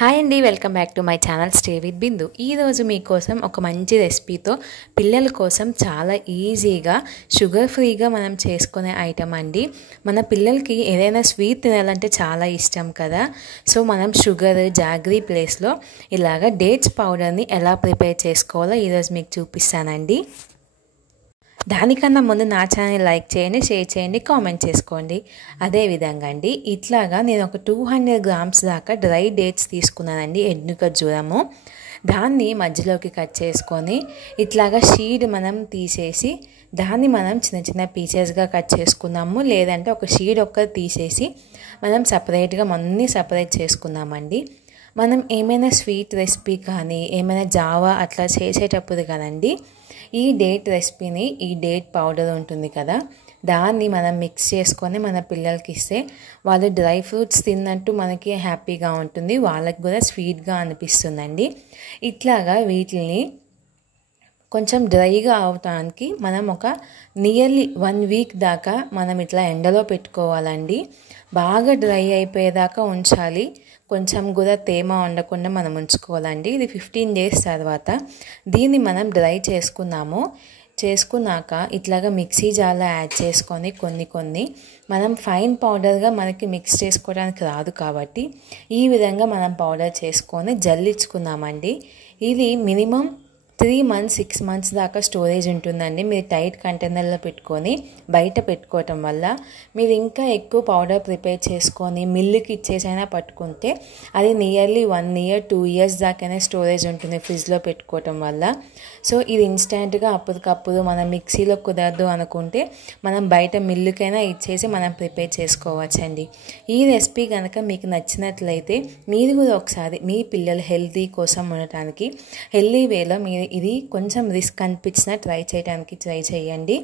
Hi అండి, welcome back to my channel stay with Bindu. ఈరోజు మీకోసం ఒక మంచి రెసిపీతో పిల్లల కోసం చాలా ఈజీగా షుగర్ ఫ్రీగా మనం చేసుకునే ఐటమ్ అండి. మన పిల్లలకి ఏదైనా స్వీట్ తినాలంటే చాలా ఇష్టం కదా. సో మనం షుగర్ జాగ్రీ ప్లేస్లో ఇలాగ డేట్స్ పౌడర్ని ఎలా ప్రిపేర్ చేసుకోవాలో ఈరోజు మీకు చూపిస్తానండి. దానికన్నా ముందు నా ఛానల్ లైక్ చేయండి, షేర్ చేయండి, కామెంట్ చేసుకోండి. అదేవిధంగా అండి ఇట్లాగా నేను ఒక 200 గ్రామ్స్ దాకా డ్రై డేట్స్ తీసుకున్నానండి, ఎండు ఖర్జూరము. దాన్ని మధ్యలోకి కట్ చేసుకొని ఇట్లాగా షీడ్ మనం తీసేసి దాన్ని మనం చిన్న చిన్న పీసెస్గా కట్ చేసుకున్నాము. లేదంటే ఒక షీడ్ ఒక్కటి తీసేసి మనం సపరేట్గా అన్నీ సపరేట్ చేసుకున్నామండి. మనం ఏమైనా స్వీట్ రెసిపీ కానీ ఏమైనా జావా అట్లా చేసేటప్పుడు కదండి ఈ డేట్ రెసిపీని, ఈ డేట్ పౌడర్ ఉంటుంది కదా, దాన్ని మనం మిక్స్ చేసుకొని మన పిల్లలకి ఇస్తే వాళ్ళు డ్రై ఫ్రూట్స్ తిన్నట్టు మనకి హ్యాపీగా ఉంటుంది, వాళ్ళకి కూడా స్వీట్గా అనిపిస్తుందండి. ఇట్లాగా వీటిని కొంచెం డ్రైగా అవటానికి మనం ఒక నియర్లీ 1 వీక్ దాకా మనం ఇట్లా ఎండలో పెట్టుకోవాలండి. బాగా డ్రై అయిపోయేదాకా ఉంచాలి, కొంచెం కూడా తేమ ఉండకుండా మనం ఉంచుకోవాలండి. ఇది 15 డేస్ తర్వాత దీన్ని మనం డ్రై చేసుకున్నాక ఇట్లాగా మిక్సీ జార్లో యాడ్ చేసుకొని కొన్ని మనం ఫైన్ పౌడర్గా మనకి మిక్స్ చేసుకోవడానికి రాదు కాబట్టి ఈ విధంగా మనం పౌడర్ చేసుకొని జల్లించుకున్నామండి. ఇది మినిమం 3 months 6 months దాకా స్టోరేజ్ ఉంటుందండి. మీరు టైట్ కంటైనర్లో పెట్టుకొని బయట పెట్టుకోవటం వల్ల మీరు ఇంకా ఎక్కువ పౌడర్ ప్రిపేర్ చేసుకొని మిల్లుకి ఇచ్చేసైనా పట్టుకుంటే అది నియర్లీ 1 year 2 years దాకైనా స్టోరేజ్ ఉంటుంది ఫ్రిడ్జ్లో పెట్టుకోవటం వల్ల. సో ఇది ఇన్స్టెంట్గా అప్పటికప్పుడు మనం మిక్సీలో కుదరదు అనుకుంటే మనం బయట మిల్లుకైనా ఇచ్చేసి మనం ప్రిపేర్ చేసుకోవచ్చండి. ఈ రెసిపీ కనుక మీకు నచ్చినట్లయితే మీరు కూడా ఒకసారి మీ పిల్లలు హెల్తీ కోసం ఉండటానికి హెల్తీ వేలో మీరు ఇది కొంచెం రిస్క్ అనిపించినా ట్రై చేయండి.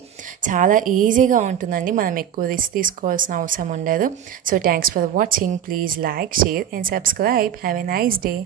చాలా ఈజీగా ఉంటుందండి, మనం ఎక్కువ రిస్క్ తీసుకోవాల్సిన అవసరం ఉండదు. So thanks for watching. Please like, share and subscribe. Have a nice day.